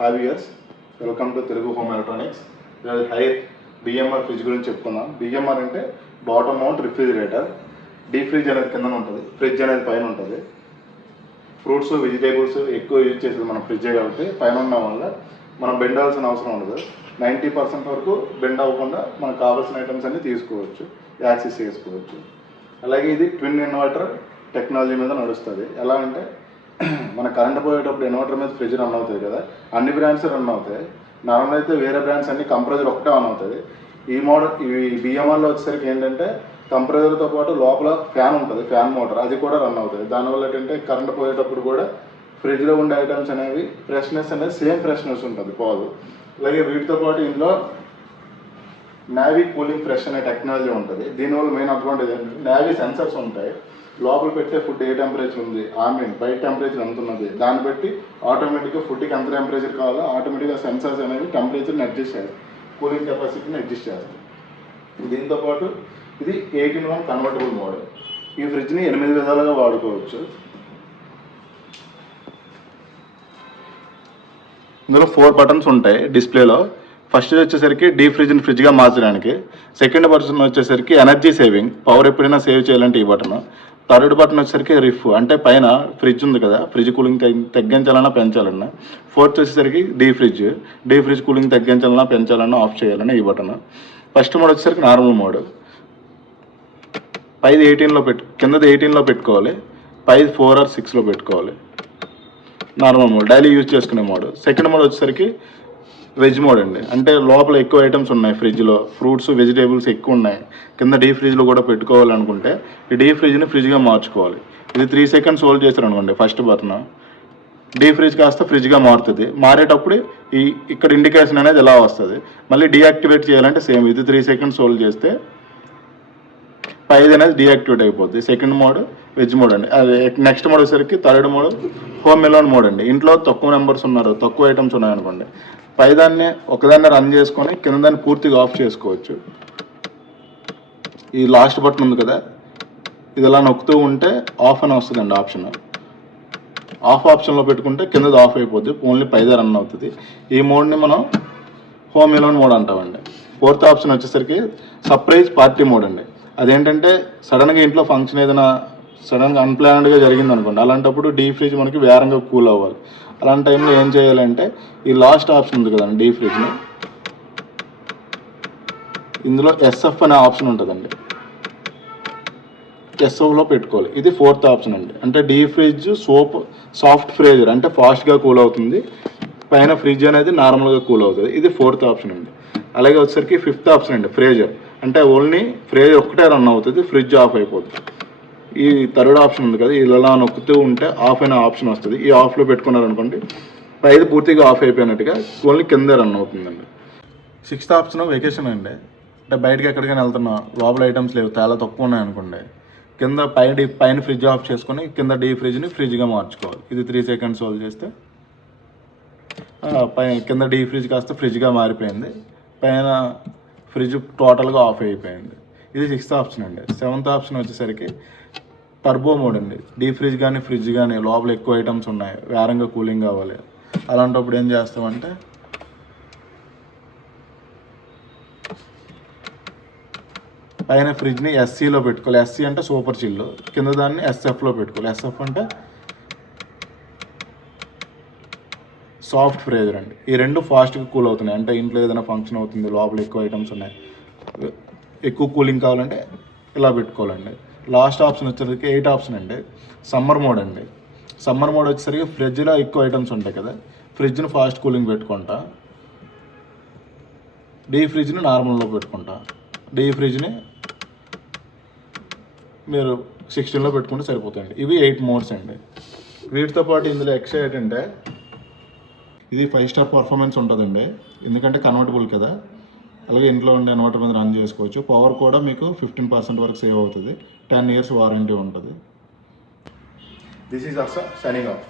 Have welcome to Telugu home electronics Haier BMR fridge గురించి చెప్పుకుందాం. BMR అంటే bottom mount refrigerator deep fridge అనేది కింద ఉంటుంది. ఫ్రిడ్జ్ అనేది పైన ఉంటుంది. ఫ్రూట్స్ వెజిటేబుల్స్ ఎక్కువ యూజ్ చేసేది మనం ఫ్రిడ్జే కాబట్టి పైన ఉండడం వల్ల మనం బెండ్ అవ్వాల్సిన అవసరం ఉండదు. నైంటీ పర్సెంట్ వరకు బెండ్ అవ్వకుండా మనకు కావాల్సిన ఐటమ్స్ అన్ని తీసుకోవచ్చు. యాక్సెస్ చేసుకోవచ్చు. అలాగే ఇది ట్విన్ ఇన్వర్టర్ టెక్నాలజీ మీద నడుస్తుంది. ఎలా అంటే మన కరెంట్ పోయేటప్పుడు ఇన్వర్టర్ మీద ఫ్రిడ్జ్ రన్ అవుతుంది కదా అన్ని బ్రాండ్స్ రన్ అవుతాయి. నార్మల్ అయితే వేరే బ్రాండ్స్ అన్ని కంప్రెజర్ ఒకటే ఆన్ అవుతుంది ఈ మోడల్ ఈ బిఎంఆర్లో వచ్చేసరికి ఏంటంటే కంప్రెజర్తో పాటు లోపల ఫ్యాన్ ఉంటుంది ఫ్యాన్ మోటార్ అది కూడా రన్ అవుతుంది దానివల్ల ఏంటంటే కరెంట్ పోయేటప్పుడు కూడా ఫ్రిడ్జ్లో ఉండే ఐటమ్స్ అనేవి ఫ్రెష్నెస్ అనేది సేమ్ ఫ్రెష్నెస్ ఉంటుంది పోదు. అలాగే వీటితో పాటు ఇందులో నావీ కూలింగ్ ఫ్రెష్ అనే టెక్నాలజీ ఉంటుంది. దీనివల్ల మెయిన్ అడ్వాంటేజ్ ఏంటంటే నావీ సెన్సర్స్ ఉంటాయి. లోపల పెట్టే ఫుడ్ ఏ టెంపరేచర్ ఉంది? ఐ మీన్ బయట టెంపరేచర్ ఎంత ఉన్నది? దాన్ని బట్టి ఆటోమేటిక్గా ఫుడ్కి ఎంత టెంపరేచర్ కావాలో ఆటోమేటిక్గా సెన్సార్స్ అనేవి టెంపరేచర్ని అడ్జస్ట్ చేస్తాయి కూలింగ్ కెపాసిటీని అడ్జస్ట్ చేస్తాయి దీంతో పాటు ఇది ఎయిటీన్ వన్ కన్వర్టబుల్ మోడల్ ఈ ఫ్రిడ్జ్ని ఎనిమిది విధాలుగా వాడుకోవచ్చు. ఇందులో ఫోర్ బటన్స్ ఉంటాయి డిస్ప్లేలో ఫస్ట్ వచ్చేసరికి డీప్ ఫ్రిడ్జ్ని ఫ్రిడ్జ్గా మార్చడానికి. సెకండ్ బటన్ వచ్చేసరికి ఎనర్జీ సేవింగ్ పవర్ ఎప్పుడైనా సేవ్ చేయాలంటే ఈ బటన్ థర్డ్ బటన్ వచ్చేసరికి రిఫ్ అంటే పైన ఫ్రిడ్జ్ ఉంది కదా ఫ్రిడ్జ్ కూలింగ్ తగ్గించాలన్నా పెంచాలన్నా. ఫోర్త్ వచ్చేసరికి D fridge D fridge cooling తగ్గించాలన్నా పెంచాలన్నా ఆఫ్ చేయాలన్నా ఈ బటన్. ఫస్ట్ మోడ్ వచ్చేసరికి నార్మల్ మోడ్. పైది ఎయిటీన్లో పెట్టు కిందది ఎయిటీన్లో పెట్టుకోవాలి. పైది ఫోర్ ఆర్ సిక్స్లో పెట్టుకోవాలి. నార్మల్ మోడ్ డైలీ యూజ్ చేసుకునే మోడ్. సెకండ్ మోడ్ వచ్చేసరికి వెజ్ మోడ్ అండి. అంటే లోపల ఎక్కువ ఐటమ్స్ ఉన్నాయి ఫ్రిడ్జ్లో. ఫ్రూట్స్ వెజిటేబుల్స్ ఎక్కువ ఉన్నాయి. కింద డీ ఫ్రిడ్జ్లో కూడా పెట్టుకోవాలనుకుంటే ఈ డీ ఫ్రిడ్జ్ని ఫ్రిడ్జ్గా మార్చుకోవాలి. ఇది త్రీ సెకండ్స్ హోల్డ్ చేశారనుకోండి ఫస్ట్ బటన్ డీ ఫ్రిడ్జ్ కాస్త ఫ్రిడ్జ్గా మారుతుంది. మారేటప్పుడు ఈ ఇక్కడ ఇండికేషన్ అనేది ఎలా వస్తుంది? మళ్ళీ డీయాక్టివేట్ చేయాలంటే సేమ్ ఇది త్రీ సెకండ్స్ హోల్డ్ చేస్తే పైది అనేది డియాక్టివేట్ అయిపోద్ది. సెకండ్ మోడ్ వెజ్ మోడ్ అండి. నెక్స్ట్ మోడ్ వచ్చేసరికి third mode home alone mode అండి. ఇంట్లో తక్కువ నెంబర్స్ ఉన్నారు తక్కువ ఐటమ్స్ ఉన్నాయనుకోండి. పైదాన్ని ఒకదాన్ని రన్ చేసుకొని కింద దాన్ని పూర్తిగా ఆఫ్ చేసుకోవచ్చు. ఈ లాస్ట్ బటన్ ఉంది కదా ఇది ఇలా నొక్కుతూ ఉంటే ఆఫ్ అని వస్తుందండి ఆప్షన్ ఆఫ్ ఆప్షన్లో పెట్టుకుంటే కిందది ఆఫ్ అయిపోద్ది ఓన్లీ పైదే రన్ అవుతుంది. ఈ మోడ్ని మనం హోమ్ ఎలోన్ మోడ్ అంటామండి. ఫోర్త్ ఆప్షన్ వచ్చేసరికి సర్ప్రైజ్ పార్టీ మోడ్ అండి. అదేంటంటే సడన్గా ఇంట్లో ఫంక్షన్ ఏదైనా సడన్గా అన్ప్లాన్డ్గా జరిగింది అనుకోండి అలాంటప్పుడు డీ ఫ్రిడ్జ్ మనకి వేరంగా కూల్ అవ్వాలి. అలాంటి టైంలో ఏం చేయాలంటే ఈ లాస్ట్ ఆప్షన్ ఉంది కదండి డీ ఫ్రిడ్జ్ని ఇందులో ఎస్ఎఫ్ అనే ఆప్షన్ ఉంటుందండి. ఎస్ఎఫ్లో పెట్టుకోవాలి. ఇది ఫోర్త్ ఆప్షన్ అండి. అంటే డీ ఫ్రిడ్జ్ సోప్ సాఫ్ట్ ఫ్రేజర్ అంటే ఫాస్ట్గా కూల్ అవుతుంది. పైన ఫ్రిడ్జ్ అనేది నార్మల్గా కూల్ అవుతుంది. ఇది ఫోర్త్ ఆప్షన్ అండి. అలాగే వచ్చేసరికి ఫిఫ్త్ ఆప్షన్ అండి ఫ్రేజర్ అంటే ఓన్లీ ఫ్రేజ్ ఒక్కటే రన్ అవుతుంది ఫ్రిడ్జ్ ఆఫ్ అయిపోతుంది. ఈ థర్డ్ ఆప్షన్ ఉంది కదా ఇలా నొక్కుతూ ఉంటే ఆఫ్ అయిన ఆప్షన్ వస్తుంది. ఈ ఆఫ్లో పెట్టుకున్నారనుకోండి ప్రైజ్ పూర్తిగా ఆఫ్ అయిపోయినట్టుగా ఓన్లీ కింద రన్ అవుతుందండి. సిక్స్త్ ఆప్షన్ వెకేషన్ అండి. అంటే బయటకి ఎక్కడికైనా వెళ్తున్నా లోపల ఐటమ్స్ లేవు చాలా తక్కువ ఉన్నాయనుకోండి కింద పైన డీ పైన ఫ్రిడ్జ్ ఆఫ్ చేసుకొని కింద డీ ఫ్రిడ్జ్ని ఫ్రిడ్జ్గా మార్చుకోవాలి. ఇది త్రీ సెకండ్స్ హోల్డ్ చేస్తే పై కింద డీ ఫ్రిడ్జ్ కాస్త ఫ్రిడ్జ్గా మారిపోయింది. పైన ఫ్రిడ్జ్ టోటల్గా ఆఫ్ అయిపోయింది. ఇది సిక్స్త్ ఆప్షన్ అండి. సెవెంత్ ఆప్షన్ వచ్చేసరికి టర్బో మోడ్ అండి. డీ ఫ్రిడ్జ్ కానీ ఫ్రిడ్జ్ కానీ లోపల ఎక్కువ ఐటమ్స్ ఉన్నాయి. వేరంగా కూలింగ్ కావాలి. అలాంటప్పుడు ఏం చేస్తామంటే పైన ఫ్రిడ్జ్ని ఎస్సీలో పెట్టుకోవాలి. ఎస్సీ అంటే సూపర్ చిల్లు. కింద దాన్ని ఎస్ఎఫ్లో పెట్టుకోవాలి. ఎస్ఎఫ్ అంటే సాఫ్ట్ ఫ్రేజర్ అండి. ఈ రెండు ఫాస్ట్గా కూల్ అవుతున్నాయి. అంటే ఇంట్లో ఏదైనా ఫంక్షన్ అవుతుంది లోపల ఎక్కువ ఐటమ్స్ ఉన్నాయి. ఎక్కువ కూలింగ్ కావాలంటే ఇలా పెట్టుకోవాలండి. లాస్ట్ ఆప్షన్ వచ్చేసరికి ఎయిట్ ఆప్షన్ అండి. సమ్మర్ మోడ్ అండి. సమ్మర్ మోడ్ వచ్చేసరికి ఫ్రిడ్జ్లో ఎక్కువ ఐటమ్స్ ఉంటాయి కదా ఫ్రిడ్జ్ని ఫాస్ట్ కూలింగ్ పెట్టుకుంటా. డీ ఫ్రిడ్జ్ని నార్మల్లో పెట్టుకుంటా. డీ ఫ్రిడ్జ్ని మీరు సిక్స్టీన్లో పెట్టుకుంటే సరిపోతాయండి. ఇవి ఎయిట్ మోడ్స్ అండి. వీటితో పాటు ఇందులో ఎక్స్ట్రా ఏంటంటే ఇది ఫైవ్ స్టార్ పర్ఫార్మెన్స్ ఉంటుందండి. ఎందుకంటే కన్వర్టబుల్ కదా. అలాగే ఇంట్లో ఉండే ఇన్వర్టర్ మీద రన్ చేసుకోవచ్చు. పవర్ కూడా మీకు ఫిఫ్టీన్ పర్సెంట్ వరకు సేవ్ అవుతుంది. టెన్ ఇయర్స్ వారంటీ ఉంటుంది. దిస్ ఈజ్ అర్స సైనింగ్ ఆఫ్